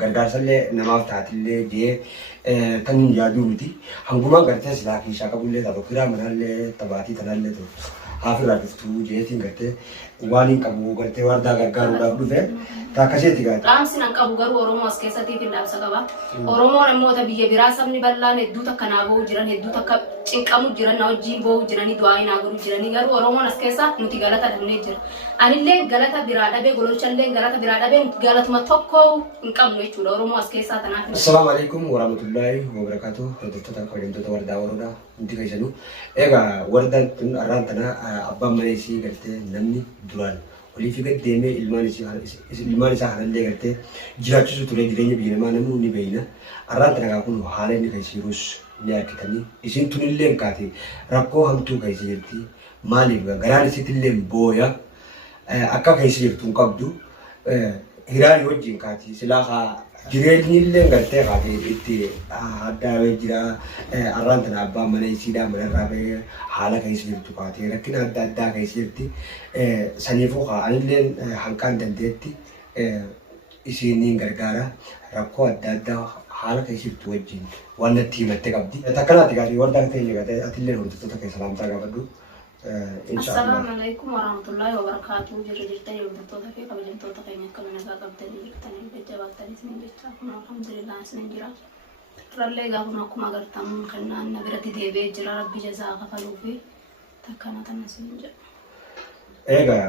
gargaarsallee namaaf taatille jee tan yaaduu miti hanguma gartee silaa keessaa qabullee taatu kiraa manallee tabaatii tanallee ta'u haafirraa dhuftuu jeetiin gartee waan hin qabu gartee wardaa gargaaruudhaaf dhufe taakkaseetti gaata. Dhaamsi nan qabu garuu Oromoo as keessatti fi dhaamsa qaba. Oromoon namoota biyya biraa sabni bal'aan hedduu takka naa ba'uu jiran hedduu takka cinqamu jiran na wajjin ba'uu jiranii du'aa hin agaruu jiranii garuu Oromoon as keessa nuti galata dhabnee jira. Anillee galata biraa dhabee gololchallee galata biraa dhabee galatuma tokko hin qabnu jechuudha Oromoo as keessaa tanaaf. Assalaamu alaikum warahmatullahi wabarakatuh. Hordoftoota kabajamtoota wardaa Orodaa hundi keessanuu. Egaa wardaan kun arraan tana abbaan mana isii gartee namni duraan olii fi gad deemee ilmaan isaa kanallee gartee jiraachisu ture jireenya biyya namaa namuu ni beeyna. Arraan tana kun haala inni keessirus ni argitanii isin tunillee kaate rakkoo hamtuu keessa jirti maaliif garaan isiitillee booya akka keessa jirtu hin qabdu hiraanii wajjin kaati silaa jireenyi illee gartee kaate itti addaawee jira arraan tana abbaan mana isiidhaa manarraa bahee haala keessa jirtu kaate rakkina adda addaa keessa jirti saniifuu anillee hanqaan dandeetti isiniin gargaara rakkoo adda addaa haala keessa jirtu wajjin waan natti himattee qabdi. Takkanaatti gaarii wardaa ta'e eegatee atillee hordoftoota keessa salaamtaa gaafadhu. Assalamu alaikum warahmatullahi wabarakatuh. Jirtanii hordoftoota fi kabajamtoota keenya akka nagaa qabdanii jirtanii jajjabaatanii isin jechaa kun alhamdulillah isin jira. Rallee gaafuma akkuma agartan kan naanna biratti deebi'ee jira rabbi jazaa kafaluu fi takkana tana isin jira. Egaa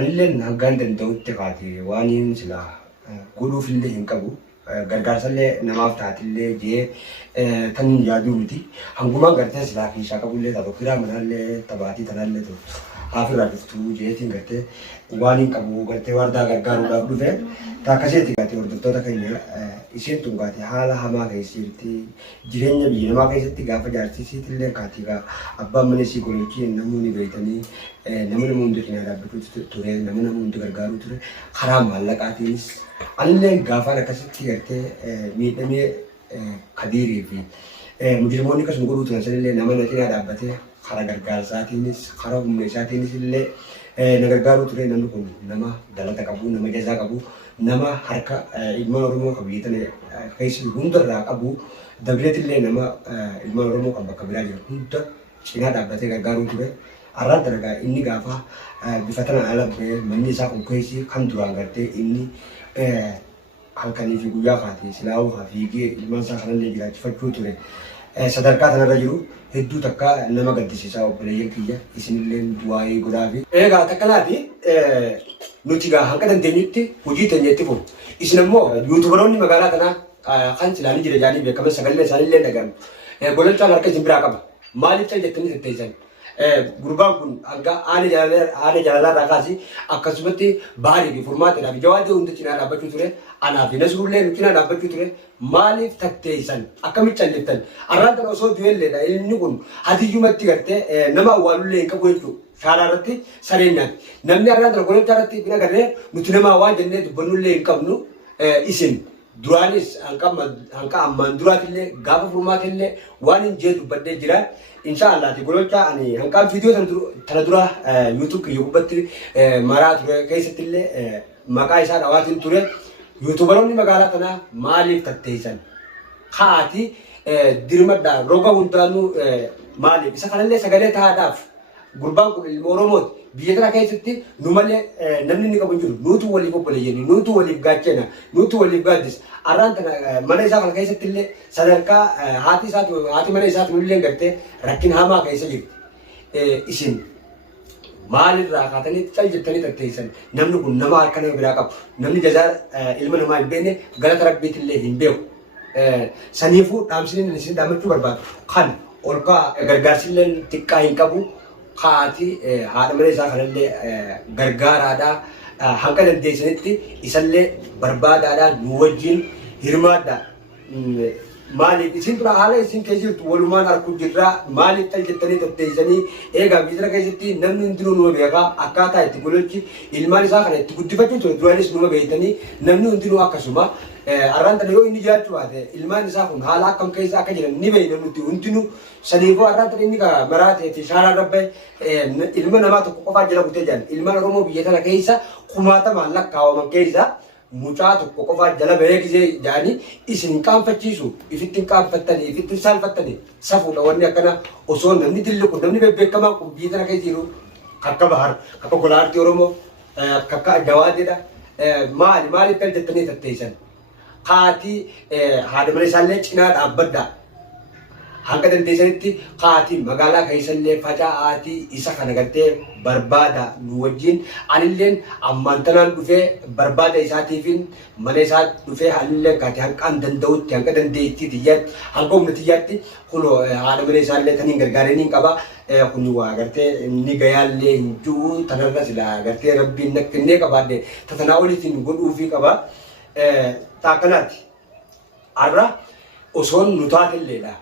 anillee hangaan danda'utti kaate waan hin silaa godhuuf illee hin qabu. Gargaarsallee namaaf taatille jee tan yaaduu miti hanguma gartee silaa keessaa qabullee taatu kiraa manallee tabaatii tanallee ta'u haafirraa dhuftuu jeetiin gartee waan hin qabu gartee wardaa gargaaruudhaaf dhufe taakkaseetti gaate hordoftoota keenya isheen tun gaate haala hamaa keessa jirti jireenya biyya namaa keessatti gaafa jaarsisiitillee kaatii abbaan mana isii gololchii namoonni beeytanii nama hundi cinaa dhaabbatu ture nama hundi gargaaruu ture karaa maallaqaatiinis anillee gaafaan akkasitti gartee miidhamee kadiirii fi mujrimoonni akkasuma godhuu turan sanillee nama na cinaa dhaabbatee karaa gargaarsaatiinis karaa humna isaatiinis illee na gargaaruu ture namni kun nama galata qabu nama jazaa qabu nama harka ilmaan Oromoo kan biyya tana keessa hundarraa qabu dabareetillee nama ilmaan Oromoo kan bakka biraa jiru hunda cinaa dhaabbatee gargaaruu ture. Arraan tana inni gaafa bifa tanaan ala bahee manni isaa kun keessi kan duraan gartee inni halkanii fi guyyaa kaatee silaa'uu fiigee ilmaan isaa kanallee jiraachifachuu ture. Sadarkaa kanarra jiru hedduu takka nama gaddisiisaa obboleeyyan kiyya isinillee waa'ee godhaa fi. Egaa takkanaati nuti gaa hanqa dandeenyutti hojii teenyeetti fufu. Isin ammoo yuutubaroonni magaalaa kanaa kan silaanii jira jaanii beekaman sagalee isaanillee dhagahamu. Gololchaan harka isin biraa qaba. Maaliif ta'e jettanii tetteessan? Gurbaan kun hanga haala jaalalaa kaasee akkasumatti baarii fi furmaatiidhaaf jawaadii hundi cinaa dhaabbachuu ture. Anaaf Nasrullee cinaa dhaabbachuu ture. Maaliif tatteessan? Akkamitti calliftan? Arraan tana osoo du'elleedha inni kun hadiyyumatti gartee nama awwaalullee hin qabu jechuudha. Shaaraa irratti sareen nyaatti. Namni arraan tana gololchaa irratti hin agarree nuti nama waan jennee dubbannullee hin qabnu isin duraanis hanqa ammaan duraatillee gaafa furmaatillee waan hin jee dubbadhee jira. Inshallah gololchaa ani hanqaan viidiyoo tana dura YouTube kiyya gubbatti maraa ture keessattillee maqaa isaa dhawaatiin ture. YouTuberoonni magaalaa kanaa maaliif tatteessan? Haati dirmadhaa roga hundaanuu maaliif? Isa kanallee sagalee taa'aadhaaf gurbaan kun ilma Oromooti. Biyya kana keessatti nu malee namni inni qabu hin jiru. Nuutu waliif obboleeyyanii, nuutu waliif gaachana, nuutu waliif gaaddisa. Arraan kana mana isaa kana keessatti illee sadarkaa haati mana isaati illee gartee rakkina hamaa keessa jirti. Isin maalirraa kaatanii cal jettanii tatteessan namni kun nama harka nama biraa qabu namni jazaa ilma namaa hin beekne galata rabbiitillee hin beeku. Saniifuu dhaamsiniin isin dhaammachuu barbaadu. Kan ol ka'a gargaarsillee xiqqaa hin qabu. Haati haadha mana isaa kanallee gargaaraadhaa hanqa dandeessanitti isallee barbaadaadhaa nu wajjin hirmaadhaa. Maaliif isin dura haala isin keessa jirtu walumaan arguu jirraa maaliif tal jettanii tatteessanii eegaa biyya keessatti namni hundinuu numa beekaa akkaataa itti gololchi ilmaan isaa kana itti guddifachuu ture duraanis numa beektanii namni hundinuu akkasuma arraan tana yoo inni jiraachuu baate ilmaan isaa kun haala akkam keessa akka jiran ni beekna nuti hundinuu saniifuu arraan tana inni maraatee fi shaaraan rabbe ilma namaa tokko qofaa jala butee jiran ilmaan Oromoo biyya tana keessa kumaatamaan lakkaawaman keessa mucaa tokko qofaa jala bahee gisee jedhanii isin hin qaanfachiisu ifitti hin qaanfattanii ifitti hin saalfattanii safuudha wanni akkana osoo namni dilli kun namni bebbeekamaa kun biyya tana keessa jiru kakka bahar kakka golaartii oromoo kakka jawaadeedha maaliif kan jettanii tatteessan kaatii haadha mana isaallee cinaa dhaabbaddaa hanga dandeessanitti kaatii magaalaa keessallee faca'aatii isa kana gartee barbaada nu wajjin anilleen ammaan tanaan dhufee barbaada isaatiifin mana isaa dhufee anillee kaatii hanqaan danda'utti hanqa dandeettii xiyyaatti hanqa humna xiyyaatti kun haadha mana isaallee taniin gargaaranii qaba kun waa gartee inni gayaallee hin jiru tanarra sila gartee rabbiin nakkinnee qabaadde tatanaa olitiin godhuufii qaba taakkanaatti arra osoon nu taatelleedha.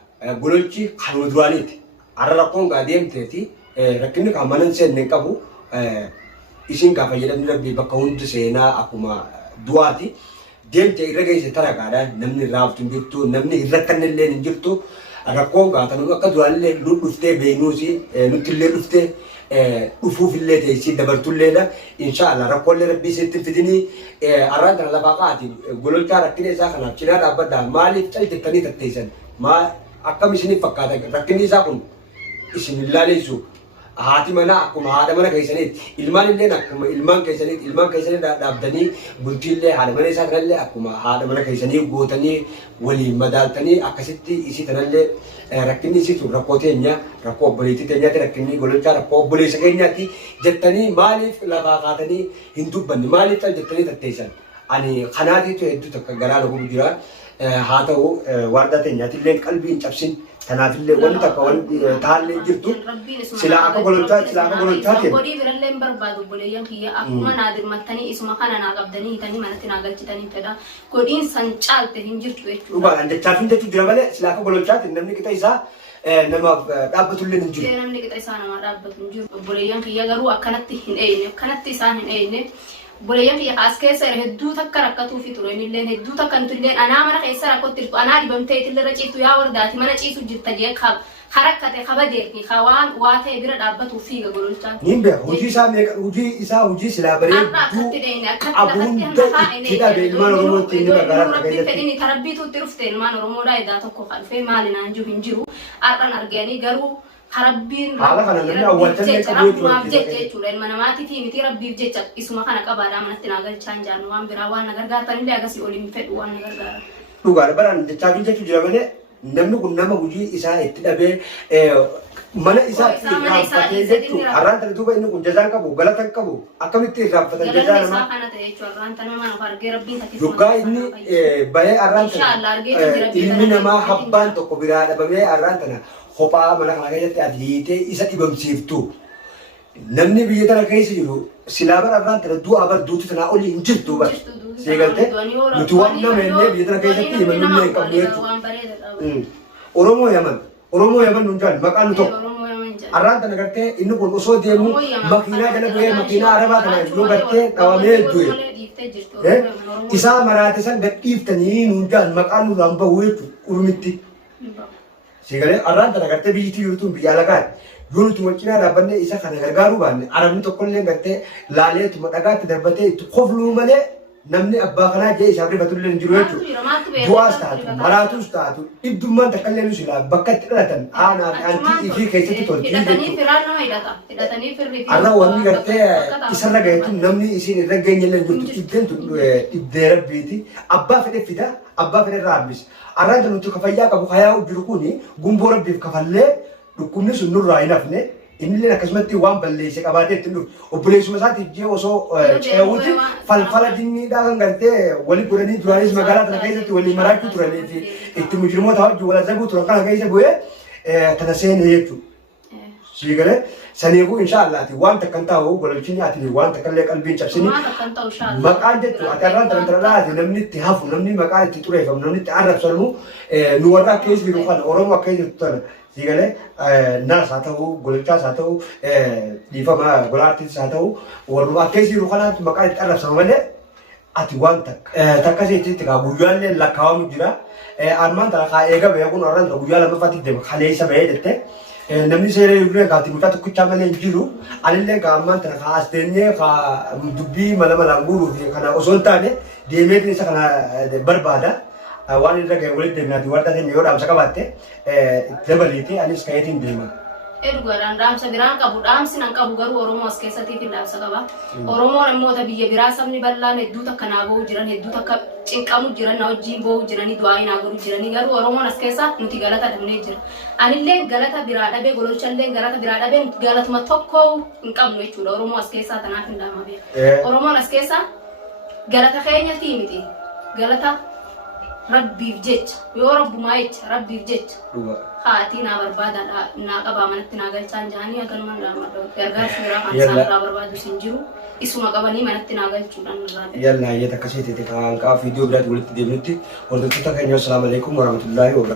Gololchi kan duraaniiti. Arra rakkoon gaa deemteeti rakkinni kan manan seenne qabu isin gaa fayyadamni rabbii bakka hundi seenaa akkuma du'aati. Deemte irra geesse tarakaadha namni raaftu hin jirtu namni hin rakkannillee hin jirtu. Rakkoon gaa tanuu akka duraanillee nu dhuftee beeynuusi nutti illee dhuftee dhufuufillee teessii dabartulleedha. Inshaallah rakkoollee rabbii sitti fidinii arraan kana lafaa qaati gololchaa rakkina isaa kanaaf cinaa dhaabbaddaa maaliif caltettanii tatteessan akkam isinif fakkaata rakkinni isaa kun isin ilaaleessu haati mana akkuma haadha mana keessaniiti ilmaan illee akkuma ilmaan keessanii dhaabdanii bultiillee haadha mana isaa kanallee akkuma haadha mana keessanii gootanii waliin madaaltanii akkasitti isii tanallee rakkinni isii sun rakkoo teenya rakkoo obboleettii teenyaati rakkinni gololchaa rakkoo obboleessa keenyaati jettanii maaliif lafaa kaatanii hin dubbanne maaliif jettanii tatteessan ani kanaatiitu hedduu takka garaa dhufu jira. haa ta'u waardaa teenyaatillee qalbiin cabsin kanaafillee wanti takka wanti taallee jirtu sila akka gololchaati. Godii birallee hin barbaadu obboleeyyan kiyya akkuma naa dirmattanii isuma kana naa qabdanii hiitanii manatti naa galchitanii fedha godiin san caalte hin jirtu jechuudha. Dhugaadhaan jechaafin jechuu jira malee sila akka gololchaati namni qixa isaa namaaf dhaabbatullee hin jiru. Namni qixa isaa nama dhaabbatu hin jiru. Obboleeyyan kiyya garuu akkanatti hin eeyne akkanatti isaan hin eeyne. Bolehnya dia askes saya hedu tak karakatu fitur ini len hedu tak kan tulen anak mana kaisar aku tirtu anak di bawah itu lera citu ya wardati mana citu jita dia kab harakat ya kabadir ni kawan wate birat abad ufi ga golol chan. Nimbe uji sa me uji sila beri abun tidak belman romo tini bagara kaget. Ini terapi tu tiruf telman romo dah ida tu kok alfe malin anju hinjiru artan argani garu Harabbin Rabbi awalnya maaf jecha curen mana mati miti Rabbi jecha isuma kana qabada manatti nagal chanjan waan bira waan gargaartan illee agasi olin fedhu waan gargaara. Dhugaadha baraan jecha jira malee namni kun nama hojii isaa itti dhabee mana isaa itti raaffatee jechuun arraan tana duuba inni kun jazaan qabu galatan qabu akkamitti raaffatan jazaa namaa. Kana ta'e jechuun arraan tana mana argee Rabbiin takkifama. Yoggaa inni bahee arraan tana ilmi namaa habbaan tokko biraa dhabamee arraan tana kophaa mana kana keessatti adiitee isa dhibamsiiftu namni biyya tana keessa jiru silaa bara arraan tana du'a bar duutu tanaa olii hin jirtu bar seegaltee nuti waan nama illee biyya tana keessatti himannullee hin qabnu jechuudha. Oromoo Yaman nun jaan maqaan tokko arraan tana gartee inni kun osoo deemu makiinaa jala bu'ee makiinaa arabaa kana yoo gartee dhawamee du'e isaa maraate san gadhiiftanii nun jaan maqaan nurraan bahu jechuudha urumitti. Seegalee arraan tana gartee biyyittii jirtuun biyya alagaati. Yoo nuti walcinaa dhaabannee isa kana gargaaruu baanne arabni tokkollee gartee laalee tuma dhagaatti darbatee itti qofluu malee namni abbaa kanaa jee isaaf rifatullee hin jiru jechuudha. Du'aas taatu maraatus taatu iddummaan takkaallee nu silaa bakka itti dhalatan aanaa antii fi keessatti tolchii jechuudha. Arra wanni gartee isarra gaheetu namni isiin irra geenyallee jirtu iddeen tun iddee rabbiiti abbaa fedhe fida abbaa fedhe irraa hambisa. Arraan tana nuti kafayyaa qabu hayaa jiru kuni gumboo rabbiif kafallee dhukkubni sun nurraa hin hafne inni akkasumatti waan balleesse qabaatee itti dhufu obboleessuma isaatiif jee osoo ceewuti falfala dinniidhaa kan gartee wali godhanii duraanis magaalaa tana keessatti waliin maraachuu turanii fi itti mujrimoota wajjin wal azabuu turan kana keessa bu'ee tana seenee jechuudha. Sigalee saniifuu inshaallaati waan takkan taa'u gololchiin ati waan takkallee qalbiin cabsini maqaan jechuudha ati arraan tana tana namni itti hafu namni maqaa itti xureeffamu namni itti arrabsamu nu warra akka keessa jiru kana Oromoo akka jirtu tana sigalee naas haa ta'u gololchaas haa ta'u dhiifama golaartiis haa ta'u warra akka keessa jiru kanaatti maqaa itti arrabsamu malee ati waan takka seetitti kaa guyyaallee lakkaawamu jira armaan tana kaa eega bahee kun arraan tana guyyaa lammaffaatti deema kaleessa bahee jettee namni seera yookiin gaati muka tokkicha malee jiru anillee gaamman tana kaasteenyee ka dubbii mala malaan guuruu fi kana osoo hin taane deemeetiin isa kana barbaada. Waan irra ga'e walitti deemnaati warra ta'e yoo dhaamsa qabaatte dabaleetee anis ka'eetiin deema. Ergoodhaan dhaamsa biraan qabu dhaamsi nan qabu garuu Oromoo as keessatti dhaamsa qaba. Oromoon immoo biyya biraa sabni bal'aan hedduu takka naa ba'uu jiran hedduu takka cinqamu jiran na wajjin ba'uu jiranii du'aa hin agaruu jiranii garuu Oromoon as keessa nuti galata dhabnee jira. Anillee galata biraa dhabee gololchallee galata biraa dhabee nuti galatuma tokko hin qabnu jechuudha Oromoo as keessaa tanaaf hin dhaama beeku. Oromoon as keessa galata keenyatti miti galata Rabbiif jecha yoo rabbumaa jecha Rabbiif jecha haati naa barbaada naa qabaa manatti naa galchaan jaanii akkanumaan dhaammadha gargaarsi biraa kan isaan irraa barbaadu sin jiru isuma qabanii manatti naa galchuudhaan irraa yalla ayyata akkasii ta'e kan qaaf viidiyoo biraatti walitti deemnutti hordoftoota keenya assalamu alaikum warahmatullahi wabarakatuh.